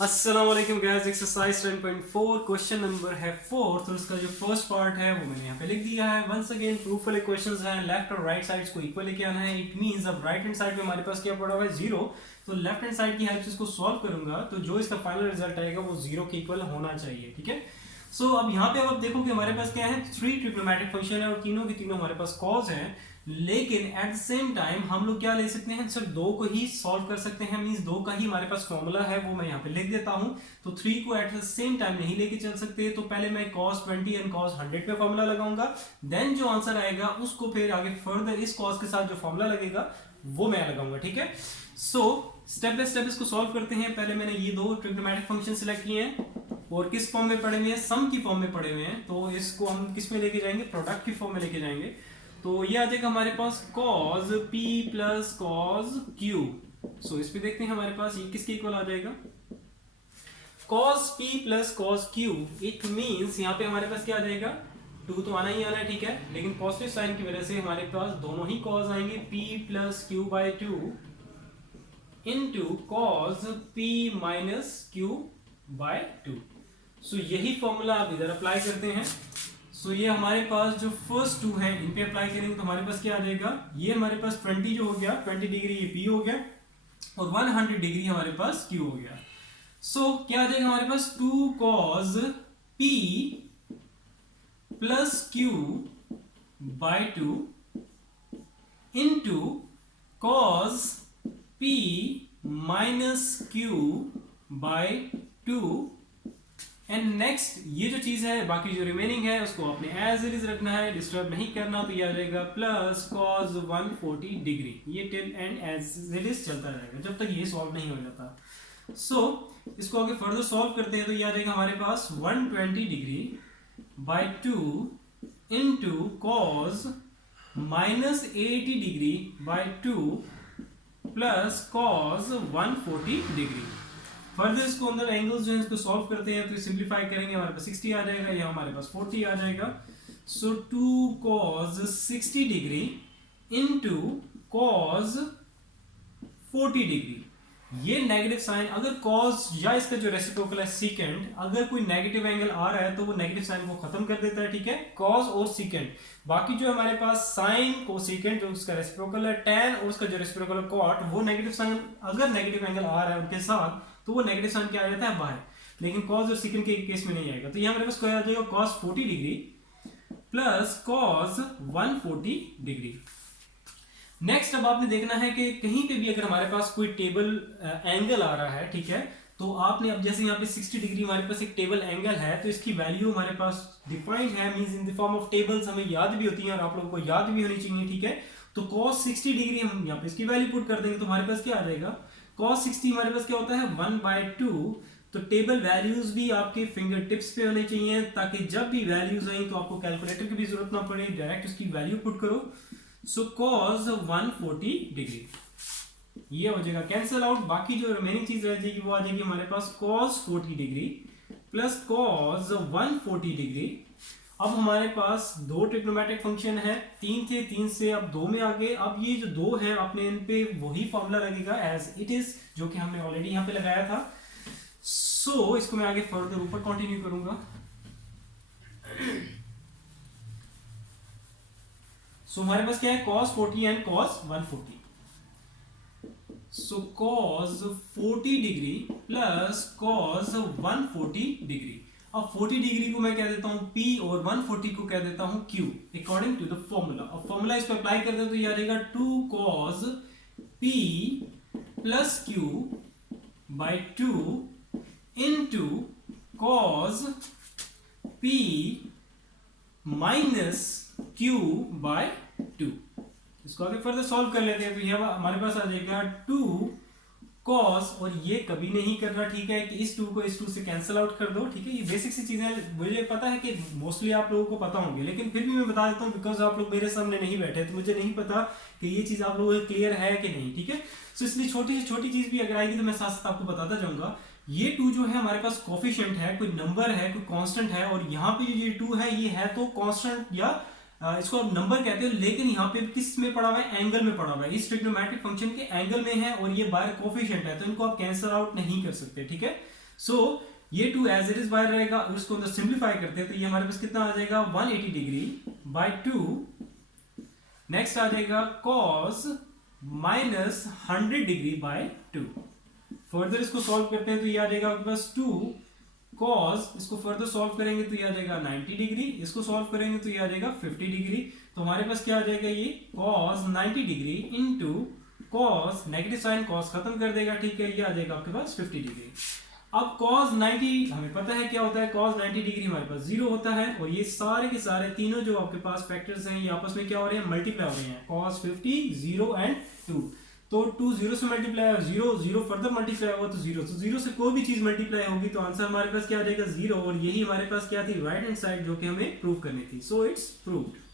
अस्सलाम वालेकुम guys. Exercise 10.4 question number है 4। तो इसका जो फर्स्ट पार्ट है वो मैंने यहाँ पे लिख दिया है। वंस अगेन प्रूफ वाले क्वेश्चंस हैं, लेफ्ट और राइट साइड्स को इक्वल लेके आना है। इट मींस अब राइट हैंड साइड में हमारे पास क्या पड़ा हुआ है, 0। तो लेफ्ट हैंड साइड की हेल्प से इसको सॉल्व करूंगा तो जो इसका फाइनल रिजल्ट आएगा वो 0 के इक्वल होना चाहिए। ठीक है। सो अब यहाँ पे अब आप देखो कि हमारे पास क्या है, 3 ट्रिग्नोमेट्रिक फंक्शन है और तीनों के तीनों हमारे पास कॉज है। लेकिन एट द सेम टाइम हम लोग क्या ले सकते हैं, सिर्फ 2 को ही सॉल्व कर सकते हैं। मींस 2 का ही हमारे पास फॉर्मूला है, वो मैं यहाँ पे लिख देता हूँ। तो 3 को एट द सेम टाइम नहीं लेके चल सकते। तो पहले मैं cos 20 एंड cos 100 पे फॉर्मूला लगाऊंगा, देन जो आंसर आएगा उसको फिर आगे फर्दर इस cos के साथ जो फॉर्मूला लगेगा वो मैं लगाऊंगा। ठीक है। सो स्टेप बाय स्टेप इसको सॉल्व करते हैं। पहले मैंने ये 2 ट्रिग्नोमेट्रिक फंक्शन सिलेक्ट किए हैं और किस फॉर्म में पड़े हुए हैं, सम की फॉर्म में पड़े हुए हैं। तो इसको हम किस में लेके जाएंगे, प्रोडक्ट की फॉर्म में लेके जाएंगे। तो ये आ जाएगा हमारे पास cos p plus cos q। सो इस पे देखते हैं हमारे पास ये किसके इक्वल आ जाएगा, cos p plus cos q। It means यहाँ पे हमारे पास क्या आ जाएगा, 2 तो आना ही आना है। ठीक है। लेकिन पॉजिटिव साइन की वजह से हमारे पास दोनों ही cos आएंगे, p plus q by 2 into cos p minus q by 2। So यही फॉर्मूला आप इधर अप्लाई करते हैं। सो ये हमारे पास जो फर्स्ट 2 है इन पे अप्लाई करेंगे तो हमारे पास क्या आ जाएगा, ये हमारे पास 20 जो हो गया, 20 डिग्री ये p हो गया और 100 डिग्री हमारे पास q हो गया। सो क्या आ जाएगा हमारे पास, 2 cos p plus q by 2 into cos p minus q by 2। And next ये जो चीज है, बाकी जो रिमेनिंग है उसको आपने एज इट इज रखना है, डिस्टर्ब नहीं करना। तो ये आ जाएगा प्लस cos 140 डिग्री। ये till end as it is चलता रहेगा जब तक ये सॉल्व नहीं हो जाता। सो इसको आगे फर्दर सॉल्व करते हैं तो ये आ जाएगा हमारे पास 120 degree by 2 into cos minus 80 degree by 2 plus cos 140 degree. Further इसको अंदर एंगल्स जो है इसको सॉल्व करते हैं तो सिंप्लीफाई करेंगे, हमारे पास 60 आ जाएगा, या हमारे पास 40 आ जाएगा। सो 2 cos 60 degree into cos 40 degree. ये नेगेटिव साइन, अगर cos या इसका जो रेसिप्रोकल है सेकेंड, अगर कोई नेगेटिव एंगल आ रहा है तो वो नेगेटिव साइन को खत्म कर देता है। ठीक है, cos और सेकेंड। बाकी जो हमारे पास साइन को सेकेंड जो उसका रेसिप्रोकल है, tan और उसका जो रेसिप्रोकल है cot, वो नेगेटिव साइन अगर नेगेटिव एंगल आ रहा है उनके साथ तो वो नेगेटिव साइन क्या आ जाता है, बाहर। लेकिन cos और सेकेंड के केस में नहीं आएगा। तो यहाँ हमारे पास क्या आ जाएगा, cos 40 degree plus cos 140 degree. Next अब आपने देखना है कि कहीं पे भी अगर हमारे पास कोई टेबल एंगल आ रहा है, ठीक है, तो आपने अब जैसे यहाँ पे 60 डिग्री हमारे पास एक टेबल एंगल है तो इसकी वैल्यू हमारे पास डिफाइंड है, means in the form of tables, हमें याद भी होती है और आप लोगों को याद भी होनी चाहिए। ठीक है। तो cos 60 डिग्री हम यहाँ पे इसकी वैल्यू पुट कर देंगे तो हमारे पास क्या आ जाएगा, cos 60 हमारे पास क्या होता है 1/2। तो टेबल वैल्यूज भी आपके फिंगर टिप्स पे होने चाहिए ताकि जब भी वैल्यूज आई तो आपको कैलकुलेटर की भी जरूरत ना पड़े, डायरेक्ट उसकी वैल्यू पुट करो। सो cos 140 डिग्री ये हो जाएगा कैंसिल आउट। बाकी जो रिमेनिंग चीज रह जाएगी वो आ जाएगी हमारे पास cos 40 degree plus cos 140 degree. अब हमारे पास 2 ट्रिग्नोमेट्रिक फंक्शन है, 3 थे, 3 से अब 2 में आ गए। अब ये जो 2 है आपने इन पे वही फॉर्मूला लगेगा एज इट इज, जो कि हमने ऑलरेडी यहाँ पे लगाया था। सो इसको मैं आगे फर्दर ऊपर कंटिन्यू करूंगा। सो हमारे पास क्या है, cos 40 and cos 140। So cos 40 degree plus cos 140 degree. अब 40 डिग्री को मैं कह देता हूं P और 140 को कह देता हूं Q according to the formula. अब फॉर्मूला इस पर अप्लाई करते हैं तो ये आ जाएगा 2 cos P plus Q by 2 into cos P minus Q by 2। इसको आगे फर्दर सॉल्व कर लेते हैं तो ये हमारे पास आ जाएगा 2 cos, और ये कभी नहीं करना, ठीक है, कि इस 2 को इस 2 से कैंसिल आउट कर दो। ठीक है, ये बेसिक सी चीजें मुझे पता है कि मोस्टली आप लोगों को पता होंगे, लेकिन फिर भी मैं बता देता हूँ बिकॉज आप लोग मेरे सामने नहीं बैठे तो मुझे नहीं पता कि ये चीज आप लोगों को क्लियर है कि नहीं। ठीक है, सो इसलिए छोटी से छोटी चीज भी अगर आएगी तो मैं साथ साथ आपको बताता जाऊंगा। ये 2 जो है हमारे पास कोफिशिएंट है, कोई नंबर है, कोई कांस्टेंट है, और यहाँ पे जो ये 2 है ये है तो कांस्टेंट या इसको आप नंबर कहते हो, लेकिन यहाँ पे किस में पड़ा हुआ है, एंगल में पड़ा हुआ है। इस ट्रिग्नोमेट्रिक फंक्शन के एंगल में है और ये बाहर कोफिशिएंट है तो इनको आप कैंसिल आउट नहीं कर सकते। ठीक है, सो ये 2 एज इट इज बाहर रहेगा, उसको अंदर सिंप्लीफाई करते हैं तो ये हमारे पास कितना आ जाएगा 180 डिग्री बाय 2। नेक्स्ट आ जाएगा cos minus 100 degree by 2। Further इसको सॉल्व करते हैं तो ये आ जाएगा आपके पास 2 cos, इसको फर्दर सॉल्व करेंगे तो ये आ जाएगा 90 डिग्री, इसको सॉल्व करेंगे तो ये आ जाएगा 50 डिग्री। तो हमारे पास क्या आ जाएगा ये cos 90 degree into cos, negative sine cos खत्म कर देगा, ठीक है, ये आ जाएगा आपके पास 50 डिग्री। अब cos 90 हमें पता है क्या होता है, cos 90 डिग्री हमारे पास 0 होता है और ये सारे के सारे तीनों जो आपके पास फैक्टर्स हैं ये आपस में क्या हो रहे हैं, मल्टीप्लाई हो रहे हैं। cos 50 0 एंड 2, तो 2 0 से मल्टीप्लाई हो, 0 0 फर्दर मल्टीप्लाई हुआ तो 0, तो 0 से कोई भी चीज मल्टीप्लाई होगी तो आंसर हमारे पास क्या आ जाएगा 0, और यही हमारे पास क्या थी राइट हैंड साइड जो कि हमें प्रूव करनी थी। So it's proved.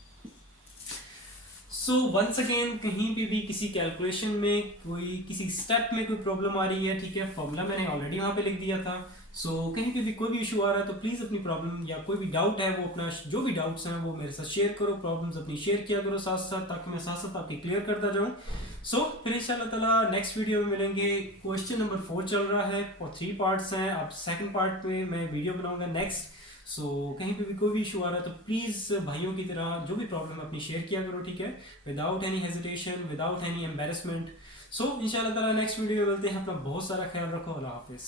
So once again कहीं पे भी किसी कैलकुलेशन में कोई किसी स्टेप में कोई प्रॉब्लम आ रही है, ठीक है, फॉर्मूला मैंने ऑलरेडी वहां पे लिख दिया था। सो कहीं पे भी कोई भी इशू आ रहा है तो प्लीज़ अपनी प्रॉब्लम या कोई भी डाउट है वो अपना जो भी डाउट्स हैं वो मेरे साथ शेयर करो, प्रॉब्लम्स अपनी शेयर किया करो साथ साथ, ताकि मैं साथ साथ आपकी क्लियर करता जाऊँ। सो फिर इंशाल्लाह ताला नेक्स्ट वीडियो में मिलेंगे। क्वेश्चन नंबर 4 चल रहा है और 3 पार्ट्स हैं, अब सेकंड पार्ट में मैं वीडियो बनाऊंगा नेक्स्ट। सो कहीं पे भी कोई भी इशू आ रहा है तो प्लीज़ भाइयों की तरह जो भी प्रॉब्लम है अपनी शेयर किया करो, ठीक है, without any hesitation, without any embarrassment. So इंशाल्लाह ताला नेक्स्ट वीडियो में मिलते हैं। अपना बहुत सारा ख्याल रखो। अल्लाह हाफिज़।